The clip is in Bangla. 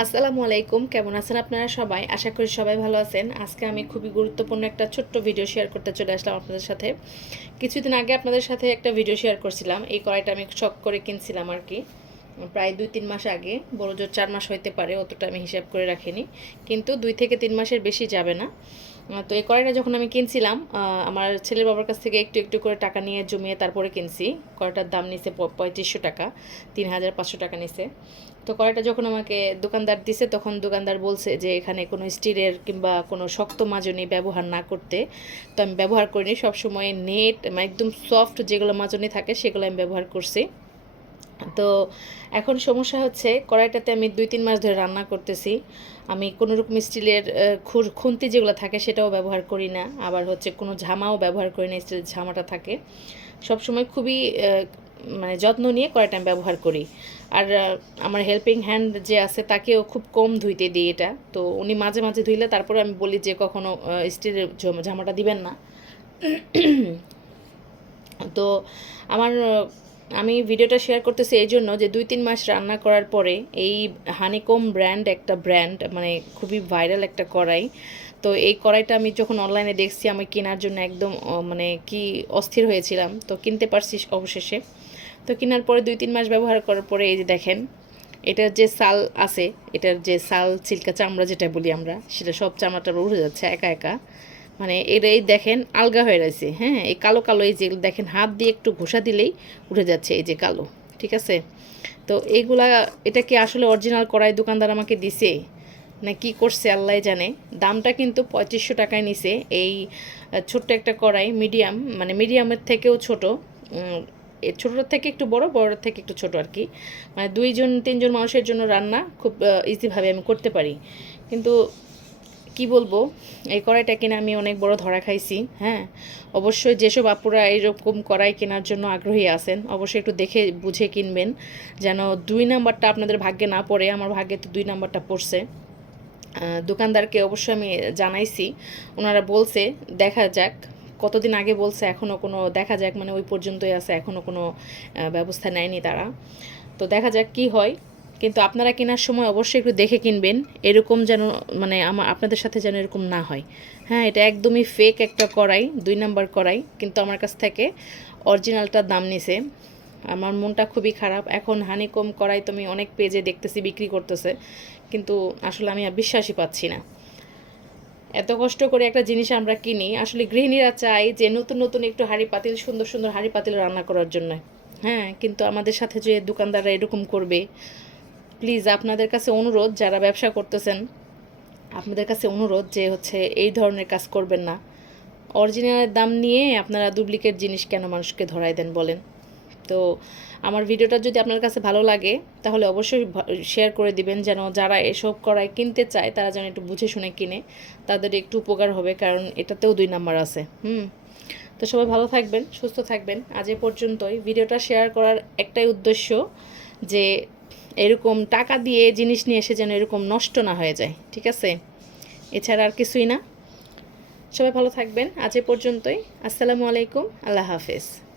আসসালামু আলাইকুম, কেমন আছেন আপনারা সবাই? আশা করি সবাই ভালো আছেন। আজকে আমি খুবই গুরুত্বপূর্ণ একটা ছোট্ট ভিডিও শেয়ার করতে চলে আসলাম আপনাদের সাথে। কিছুদিন আগে আপনাদের সাথে একটা ভিডিও শেয়ার করছিলাম। এই কড়াইটা আমি শখ করে কিনছিলাম আর কি। প্রায় দুই তিন মাস আগে বড় জোর চার মাস হইতে পারে, অতটা আমি হিসাব করে রাখিনি। কিন্তু দুই থেকে তিন মাসের বেশি যাবে না। তো এই কড়াইটা যখন আমি কিনছিলাম আমার ছেলের বাবার কাছ থেকে একটু একটু করে টাকা নিয়ে জমিয়ে তারপরে কিনছি। কড়াইটার দাম নিছে পঁয়ত্রিশশো টাকা, তিন হাজার পাঁচশো টাকা নিছে। তো কড়াইটা যখন আমাকে দোকানদার দিছে, তখন দোকানদার বলছে যে, এখানে কোনো স্টিলের কিংবা কোনো শক্ত মাজনি ব্যবহার না করতে। তো আমি ব্যবহার করিনি। সবসময় নেট মানে একদম সফট যেগুলো মাজনি থাকে, সেগুলো আমি ব্যবহার করছি। তো এখন সমস্যা হচ্ছে, কড়াইটাতে আমি দুই তিন মাস ধরে রান্না করতেছি। আমি কোনো রকম স্টিলের খুর, খুন্তি যেগুলো থাকে সেটাও ব্যবহার করি না। আবার হচ্ছে কোনো ঝামাও ব্যবহার করি না, স্টিলের ঝামাটা থাকে। সবসময় খুবই মানে যত্ন নিয়ে কড়াইটা আমি ব্যবহার করি। আর আমার হেল্পিং হ্যান্ড যে আছে তাকেও খুব কম ধুইতে দিই এটা। তো উনি মাঝে মাঝে ধুইলে তারপরে আমি বলি যে কখনো স্টিলের ঝামাটা দিবেন না। তো আমার আমি ভিডিওটা শেয়ার করতেছি এই জন্য যে দুই তিন মাস রান্না করার পরে এই হানিকম ব্র্যান্ড একটা ব্র্যান্ড মানে খুবই ভাইরাল একটা কড়াই। তো এই কড়াইটা আমি যখন অনলাইনে দেখছি, আমি কেনার জন্য একদম মানে কি অস্থির হয়েছিলাম। তো কিনতে পারছি অবশেষে। তো কেনার পরে দুই তিন মাস ব্যবহার করার পরে এই যে দেখেন, এটার যে সাল আছে, এটার যে সাল চিল্কা চামড়া যেটা বলি আমরা, সেটা সব চামড়াটা উঠে যাচ্ছে একা একা। মানে এর এই দেখেন আলগা হয়ে রয়েছে হ্যাঁ? এই কালো কালো এই যে দেখেন হাত দিয়ে একটু ঘষা দিলেই উঠে যাচ্ছে এই যে কালো, ঠিক আছে? তো এইগুলা, এটা কি আসলে অরিজিনাল কড়াই দোকানদার আমাকে দিছে? না কি করছে আল্লাহ জানে। দামটা কিন্তু পঁয়ত্রিশশো টাকায় নিছে। এই ছোট্ট একটা কড়াই মিডিয়াম মানে মিডিয়ামের থেকেও ছোট। ছোটোর থেকে একটু বড় বড়োর থেকে একটু ছোট আর কি। মানে দুইজন, তিনজন মানুষের জন্য রান্না খুব ইজিভাবে আমি করতে পারি। কিন্তু কি বলব? এই কড়াইটা কিনে আমি অনেক বড় ধরা খাইছি হ্যাঁ? অবশ্যই যেসব আপুরা এইরকম কড়াই কেনার জন্য আগ্রহী আছেন, অবশ্যই একটু দেখে বুঝে কিনবেন যেন দুই নাম্বারটা আপনাদের ভাগ্যে না পড়ে, আমার ভাগ্যে তো দুই নাম্বারটা পড়ছে। দোকানদারকে অবশ্যই আমি জানাইছি, ওনারা বলছে, দেখা যাক, কতদিন আগে বলছে এখনও কোনো, দেখা যাক মানে ওই পর্যন্তই আছে এখনও কোনো ব্যবস্থা নেয়নি তারা। তো দেখা যাক কি হয়। কিন্তু আপনারা কেনার সময় অবশ্যই একটু দেখে কিনবেন, এরকম যেন মানে আমার আপনাদের সাথে যেন এরকম না হয়। হ্যাঁ এটা একদমই ফেক একটা কড়াই, দুই নাম্বার কড়াই, কিন্তু আমার কাছ থেকে অরিজিনালটার দাম নিছে। আমার মনটা খুবই খারাপ। এখন হানিকম কড়াই তো আমি অনেক পেজে দেখতেছি, বিক্রি করতেছে, কিন্তু আসলে আমি আর বিশ্বাসই পাচ্ছি না। এত কষ্ট করে একটা জিনিস আমরা কিনি, আসলে গৃহিণীরা চাই যে নতুন নতুন একটু হাঁড়ি পাতিল, সুন্দর সুন্দর হাঁড়ি পাতিল রান্না করার জন্য। হ্যাঁ কিন্তু আমাদের সাথে যে দোকানদাররা এরকম করবে প্লিজ আপনাদের কাছে অনুরোধ, যারা ব্যবসা করতেছেন, আপনাদের কাছে অনুরোধ যে হচ্ছে এই ধরনের কাজ করবেন না। অরিজিনালের দাম নিয়ে আপনারা ডুপ্লিকেট জিনিস কেন মানুষকে ধরাই দেন বলেন। তো আমার ভিডিওটা যদি আপনার কাছে ভালো লাগে, তাহলে অবশ্যই শেয়ার করে দিবেন, যেন যারা এসব করায় কিনতে চায়, তারা যেন একটু বুঝে শুনে কিনে। তাদের একটু উপকার হবে, কারণ এটাতেও দুই নাম্বার আছে, হুম। তো সবাই ভালো থাকবেন, সুস্থ থাকবেন। আজ এ পর্যন্তই। ভিডিওটা শেয়ার করার একটাই উদ্দেশ্য যে এরকম টাকা দিয়ে জিনিস নিয়ে এসে যেন এরকম নষ্ট না হয়ে যায়, ঠিক আছে? এছাড়া আর কিছুই না। সবাই ভালো থাকবেন। আজ এ পর্যন্তই। আসসালামু আলাইকুম। আল্লাহ হাফেজ।